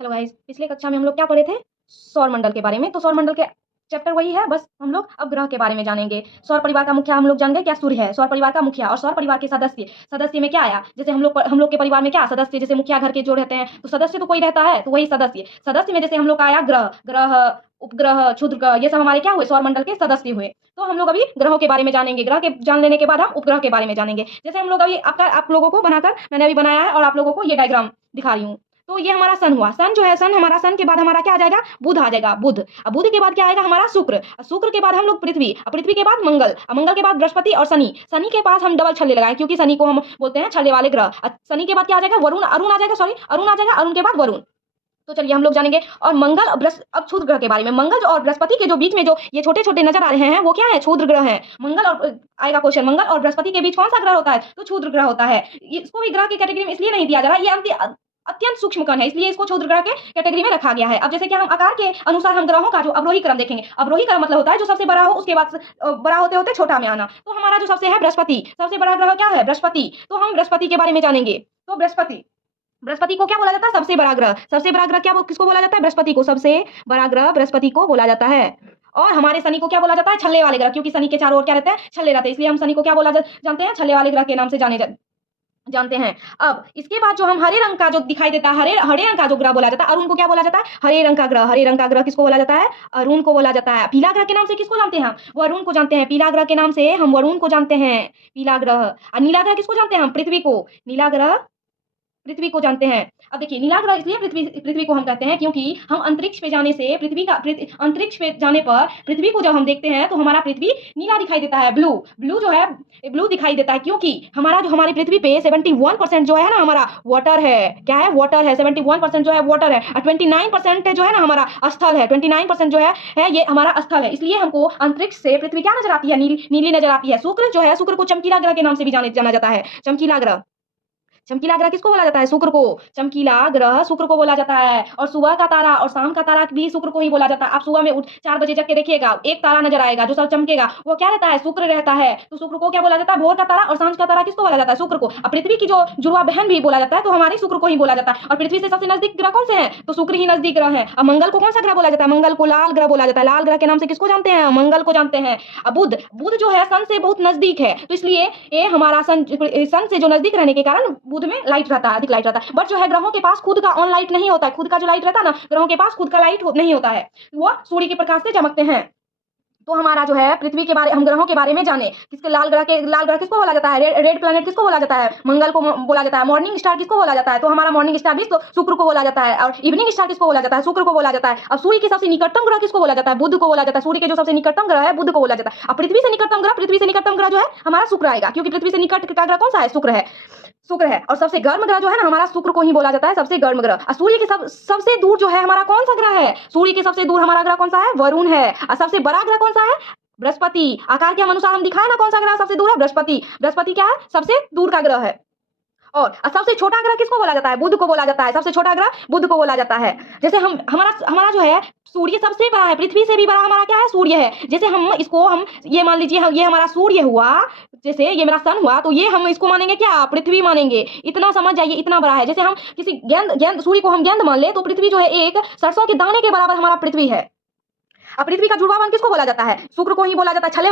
Hello guys, पिछले कक्षा में हम लोग क्या पढ़े थे? सौर मंडल के बारे में। तो सौर मंडल के चैप्टर वही है, बस हम लोग अब ग्रह के बारे में जानेंगे। सौर परिवार का मुखिया हम लोग जान गए क्या? सूर्य है सौर परिवार का मुखिया। और सौर परिवार के सदस्य सदस्य में क्या आया? जैसे हम लोग के परिवार में क्या सदस्य, जैसे मुखिया घर के जो रहते हैं तो सदस्य तो कोई रहता है, तो वही सदस्य सदस्य में जैसे हम लोग का आया ग्रह, ग्रह उपग्रह, क्षुद्र ग्रह, ये सब हमारे क्या हुए? सौर मंडल के सदस्य हुए। तो हम लोग अभी ग्रहों के बारे में जानेंगे। ग्रह के जान लेने के बाद हम उपग्रह के बारे में जानेंगे। जैसे हम लोग अभी आप लोगों को बनाकर मैंने अभी बनाया है और आप लोगों को ये डायग्राम दिखा रही हूँ। तो ये हमारा सन हुआ। सन जो है, सन हमारा, सन के बाद हमारा क्या आ जाएगा? बुध आ जाएगा। बुध, अब बुध के बाद क्या आएगा? हमारा शुक्र। शुक्र के बाद हम लोग पृथ्वी, पृथ्वी के बाद मंगल, मंगल के बाद बृहस्पति और शनि। शनि के पास हम डबल छल्ले लगाए क्योंकि शनि को हम बोलते हैं छल्ले वाले ग्रह। शनि के बाद क्या आ जाएगा? वरुण, अरुण आ जाएगा, सॉरी अरुण आ जाएगा, अरुण के बाद वरुण। तो चलिए हम लोग जानेंगे। और मंगल और अब क्षुद्र ग्रह के बारे में। मंगल और बृहस्पति के जो बीच में जो ये छोटे छोटे नजर आ रहे हैं वो क्या है? क्षुद्र ग्रह है। मंगल और आएगा क्वेश्चन, मंगल और बृहस्पति के बीच कौन सा ग्रह होता है? तो क्षुद्र ग्रह होता है। इसको भी ग्रह की कैटेगरी में इसलिए नहीं दिया जा रहा, ये अत्यंत सूक्ष्म कण है, इसलिए इसको क्षुद्र ग्रह के कैटेगरी में रखा गया है। अब जैसे कि हम आकार के अनुसार हम ग्रहों का जो अवरोही क्रम देखेंगे। अवरोही क्रम मतलब होता है जो सबसे बड़ा हो उसके बाद बड़ा होते होते छोटा में आना। तो हमारा जो सबसे है बृहस्पति, सबसे बड़ा ग्रह क्या है? बृहस्पति। तो हम बृहस्पति के बारे में जानेंगे। तो बृहस्पति, बृहस्पति को क्या बोला जाता है? सबसे बड़ा ग्रह। सबसे बड़ा ग्रह क्या किसको बोला जाता है? बृहस्पति को। सबसे बड़ा ग्रह बृहस्पति को बोला जाता है। और हमारे शनि को क्या बोला जाता है? छल्ले वाले ग्रह, क्योंकि शनि के चारों ओर क्या रहते हैं? छल्ले रहते हैं, इसलिए हम शनि को क्या जानते हैं? छल्ले वाले ग्रह के नाम से जानते हैं। अब इसके बाद जो हम हरे रंग का जो दिखाई देता है, हरे हरे रंग का जो ग्रह बोला जाता है, अरुण को क्या बोला जाता है? हरे रंग का ग्रह। हरे रंग का ग्रह किसको बोला जाता है? अरुण को बोला जाता है। पीला ग्रह के नाम से किसको जानते हैं हम? वरुण को जानते हैं। पीला ग्रह के नाम से हम वरुण को जानते हैं, पीला ग्रह। और नीला ग्रह किसको जानते हैं हम? पृथ्वी को। नीला ग्रह पृथ्वी को जानते हैं। अब देखिए, नीला ग्रह इसलिए पृथ्वी को हम कहते हैं क्योंकि हम अंतरिक्ष पे जाने से अंतरिक्ष पे जाने पर पृथ्वी को जब हम देखते हैं तो हमारा पृथ्वी नीला दिखाई देता है, ब्लू ब्लू जो है, ब्लू दिखाई देता है, क्योंकि हमारी पृथ्वी पे 71% जो है ना हमारा वाटर है। क्या है? वाटर है। 71% जो है वाटर है और 29% जो है ना हमारा स्थल है। 29% जो है ये हमारा स्थल है, इसलिए हमको अंतरिक्ष से पृथ्वी क्या नजर आती है? नीली नजर आती है। शुक्र जो है, शुक्र को चमकीला ग्रह के नाम से भी जाना जाता है। चमकीला ग्रह, चमकीला ग्रह किसको बोला जाता है? शुक्र को। चमकीला ग्रह शुक्र को बोला जाता है। और सुबह का तारा और शाम का तारा भी शुक्र को ही बोला जाता है। आप सुबह में उठ 4 बजे जग के देखिएगा, एक तारा नजर आएगा जो सब चमकेगा, वो क्या रहता है? शुक्र रहता है। तो शुक्र को क्या बोला जाता है? भोर का तारा। और सांझ का तारा किसको बोला जाता है? शुक्र को। अब पृथ्वी की जो जुड़वा बहन भी बोला जाता है तो हमारी शुक्र को ही बोला जाता है। और पृथ्वी से सबसे नजदीक ग्रह कौन से हैं? तो शुक्र ही नजदीक ग्रह है। अब मंगल को कौन सा ग्रह बोला जाता है? मंगल को लाल ग्रह बोला जाता है। लाल ग्रह के नाम से किसको जानते हैं? मंगल को जानते हैं। अब बुध, बुध जो है सन से बहुत नजदीक है, तो इसलिए ये हमारा सन से जो नजदीक रहने के कारण बुध में लाइट रहता है, अधिक लाइट रहता है। बट जो है ग्रहों के पास खुद का ऑन लाइट नहीं होता है, खुद का जो लाइट रहता है ना, ग्रहों के पास खुद का लाइट नहीं होता है, वो सूर्य के प्रकाश से चमकते हैं। तो हमारा जो है पृथ्वी के बारे, हम ग्रहों के बारे में जाने। किसके? लाल ग्रह किसको बोला जाता है? रेड प्लैनेट किसको बोला जाता है? मंगल को बोला जाता है। मॉर्निंग स्टार किसको बोला जाता है? तो हमारा मॉर्निंग स्टार भी तो शुक्र को बोला जाता है। और इवनिंग स्टार किसको बोला जाता है? शुक्र को बोला जाता है। अब सूर्य के सबसे निकटतम ग्रह किसको बोला जाता है? बुध को बोला जाता है। सूर्य के जो सबसे निकटतम ग्रह है बुध को बोला जाता है। अब पृथ्वी से निकटतम ग्रह जो है हमारा शुक्र आएगा, क्योंकि पृथ्वी से निकट का ग्रह कौन सा है? शुक्र है। शुक्र है। और सबसे गर्म ग्रह जो है ना हमारा शुक्र को ही बोला जाता है, सबसे गर्म ग्रह। और सूर्य के सबसे दूर जो है हमारा कौन सा ग्रह है? सूर्य के सबसे दूर हमारा ग्रह कौन सा है? वरुण है। और सबसे बड़ा ग्रह कौन सा है? बृहस्पति। आकार के अनुसार हम दिखाए ना कौन सा ग्रह सबसे दूर है? बृहस्पति। बृहस्पति क्या है? सबसे दूर का ग्रह है। और सबसे छोटा ग्रह किसको बोला जाता है? बुध को बोला जाता है। सबसे छोटा ग्रह बुध को बोला जाता है। जैसे हम हमारा जो है सूर्य सबसे बड़ा है, पृथ्वी से भी बड़ा हमारा क्या है? सूर्य है। जैसे हम ये मान लीजिए, ये हमारा सूर्य हुआ, जैसे ये मेरा सन हुआ, तो ये हम इसको मानेंगे क्या? पृथ्वी मानेंगे। इतना समझ जाइए, इतना बड़ा है। जैसे हम किसी गेंद सूर्य को हम गेंद मान ले, तो पृथ्वी जो है एक सरसों के दाने के बराबर हमारा पृथ्वी है। अब पृथ्वी का जुड़वावन किसको बोला जाता है? शुक्र को ही बोला जाता है। छल्ले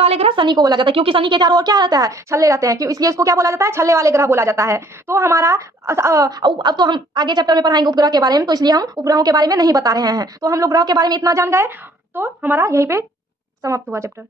वाले ग्रह शनि को बोला जाता है, क्योंकि शनि के चारों ओर क्या रहता है? छल्ले रहते हैं, इसलिए इसको क्या बोला जाता है? छल्ले वाले ग्रह बोला जाता है। तो हमारा अब तो हम आगे चैप्टर में पढ़ाएंगे उपग्रह के बारे में, तो इसलिए हम उपग्रहों के बारे में नहीं बता रहे हैं। तो हम लोग ग्रह के बारे में इतना जान गए, तो हमारा यहीं पे समाप्त हुआ चैप्टर।